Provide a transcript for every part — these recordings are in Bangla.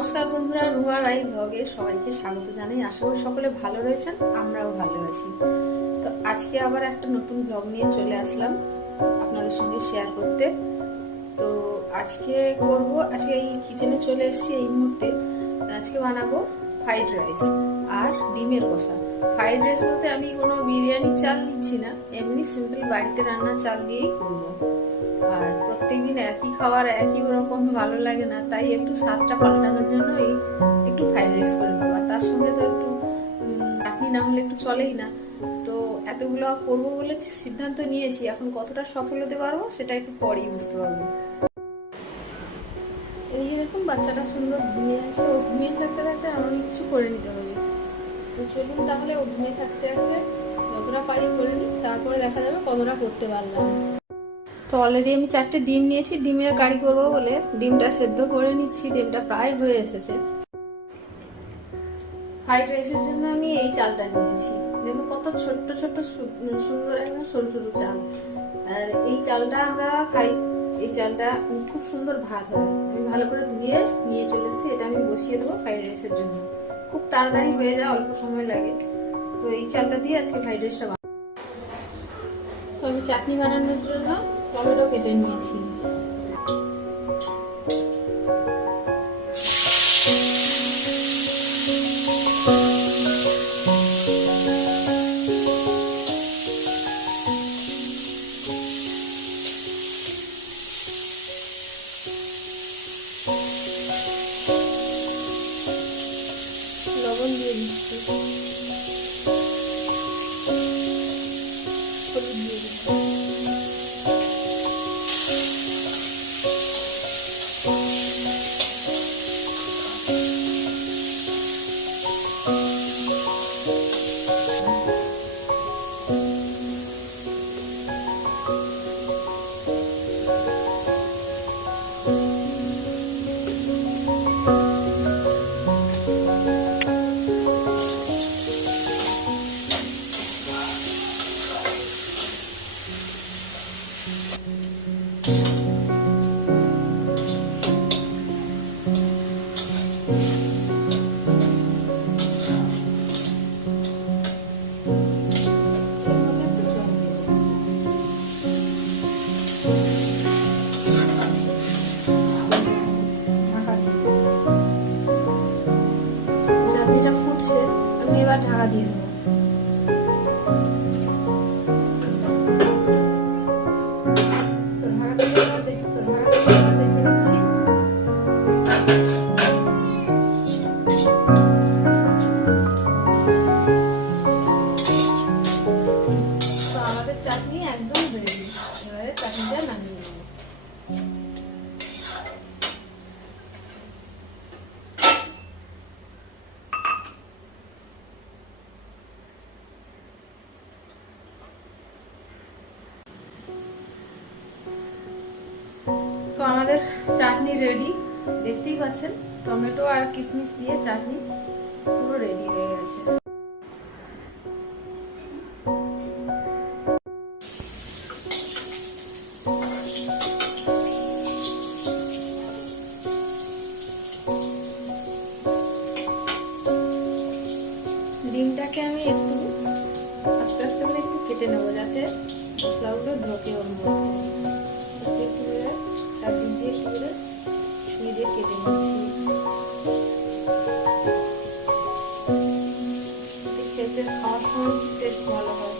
নমস্কার বন্ধুরা রুমা রাই ব্লগে সবাইকে স্বাগত জানাই। আশা করি সকলে ভালো রয়েছেন, আমরাও ভালো আছি। তো আজকে আবার একটা নতুন ব্লগ নিয়ে চলে আসলাম আপনাদের সঙ্গে শেয়ার করতে। তো আজকে করব, আজকে এই কিচেনে চলে এসেছি এই মুহূর্তে। আজকে বানাবো ফ্রাইড রাইস আর ডিমের কষা। ফ্রাইড রাইস বলতে আমি কোনো বিরিয়ানি চাল নিচ্ছি না, এমনি সিম্পল বাড়িতে রান্না চাল দিয়েই করব। আর প্রত্যেকদিন একই খাবার একই রকম ভালো লাগে না, তাই একটু স্বাদটা পাল্টানোর জন্য এই একটু ফ্রাইড রাইস করে নেব। আর তার সঙ্গে তো একটু চাটনি না হলে একটু চলেই না। তো এতগুলো করব বলে সিদ্ধান্ত নিয়েছি, এখন কতটা সফল হতে পারব সেটা একটু পরেই বুঝতে পারব। এই দেখুন, বাচ্চাটা সুন্দর ঘুমিয়ে আছে। ও ঘুমিয়ে থাকতে থাকতে আমাকে কিছু করে নিতে হবে। তো চলুন তাহলে ও ঘুমিয়ে থাকতে থাকতে যতটা পারি করে নিই, তারপরে দেখা যাবে কতটা করতে পারলাম। তো অলরেডি আমি চারটে ডিম নিয়েছি, ডিমের কারি করব বলে। ডিমটা সেদ্ধ করে নিচ্ছি, ডিমটা প্রায় হয়ে এসেছে। ফ্রাইড রাইসের জন্য আমি এই চালটা নিয়েছি। দেখুন কত ছোট্ট ছোট্ট সুন্দর একদম সরু সরু চাল। আর এই চালটা আমরা খাই, এই চালটা খুব সুন্দর ভাত হয়। আমি ভালো করে ধুয়ে নিয়ে চলে এসেছি, এটা আমি বসিয়ে দেবো ফ্রাইড রাইসের জন্য। খুব তাড়াতাড়ি হয়ে যায়, অল্প সময় লাগে। তো এই চালটা দিয়ে আজকে ফ্রাইড রাইসটা তো আমি চাটনি বানানোর জন্য টমেটো কেটে নিয়েছি। লবণ দিয়ে দিচ্ছি। তো আমাদের চাটনি রেডি দেখতেই পাচ্ছেন, টমেটো আর কিশমিশ দিয়ে চাটনি পুরো রেডি হয়ে গেছে। ডিমটাকে আমি একটু আস্তে আস্তে করে একটু কেটে নেব যাতে মশলাগুলো ঢোকে ওর দিয়ে করে ছুঁয়ে দিয়ে কেটে নিচ্ছি। খেতে খাওয়ার সময় টেস্ট ভালো হয়।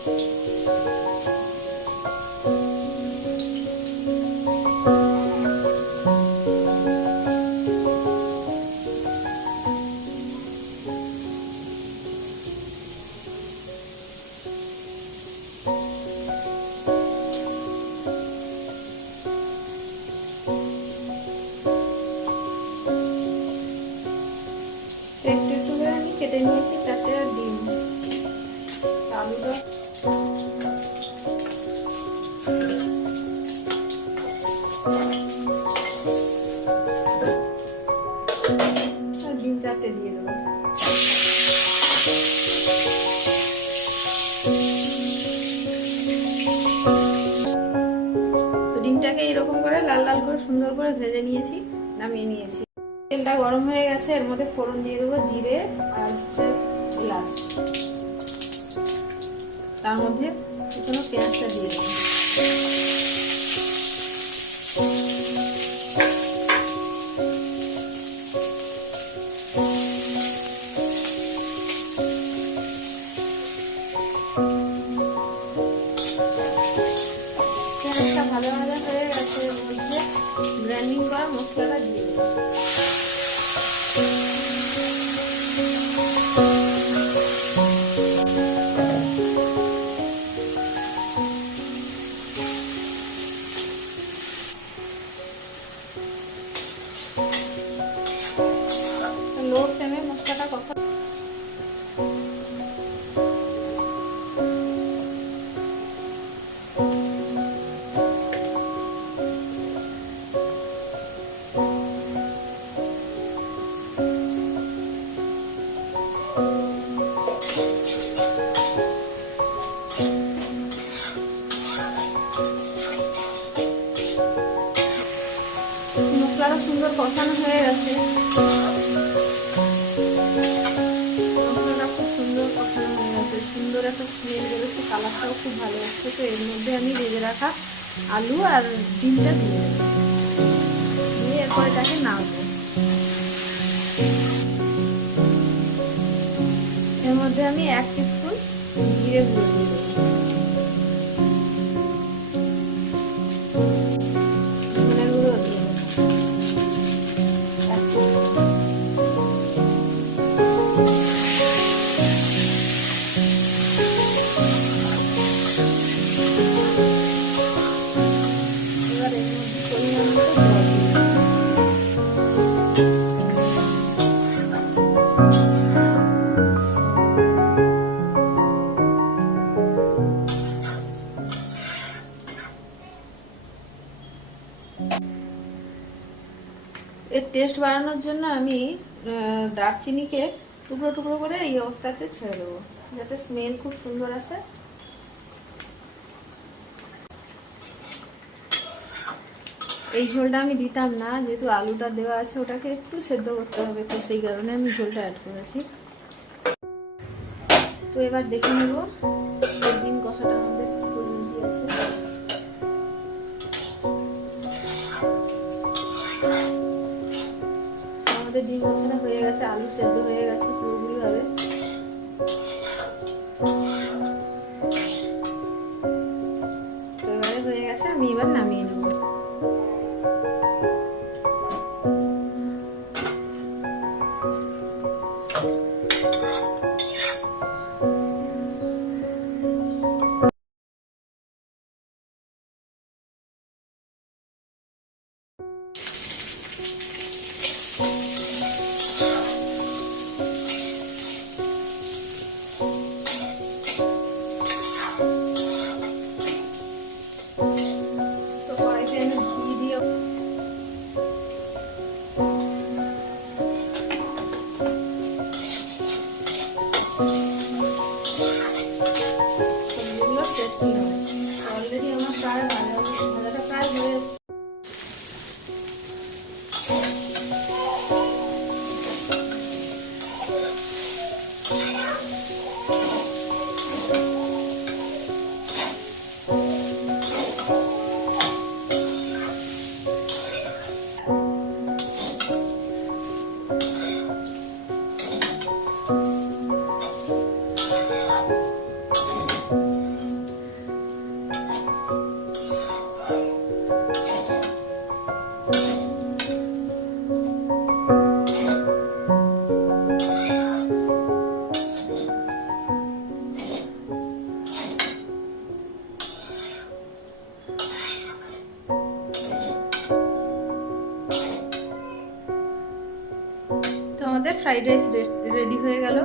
চারটে দিয়ে দেবো। ডিমটাকে এরকম করে লাল লাল করে সুন্দর করে ভেজে নিয়েছি, নামিয়ে নিয়েছি। তেলটা গরম হয়ে গেছে, এর মধ্যে ফোড়ন দিয়ে দেবো, জিরে আর হচ্ছে এলাচ। তার মধ্যে পেঁয়াজটা দিয়ে দেবো। পেঁয়াজটা কালারটাও খুব ভালো আসছে। তো এর মধ্যে আমি ভেজে রাখা আলু আর ডিমটা দিয়ে দেবো। দিয়ে এরপর এটাকে নাড়বো। এর মধ্যে আমি এক টিস্পুন জিরে গুঁড়ো দিয়ে দেবো। এর টেস্ট বাড়ানোর জন্য আমি দারচিনিকে টুকরো টুকরো করে এই অবস্থাতে ছেড়ে দেবো। যাতে স্মেল খুব সুন্দর আসে। এই ঝোলটা আমি দিতাম না, যেহেতু আলুটা দেওয়া আছে ওটাকে একটু সেদ্ধ করতে হবে, তো সেই কারণে আমি ঝোলটা অ্যাড করেছি। তো এবার দেখে নেব। আমাদের ডিম মশলা হয়ে গেছে আলু সেদ্ধ হয়ে গেছে পুরোপুরি ফ্রাইড রাইস রেডি হয়ে গেল।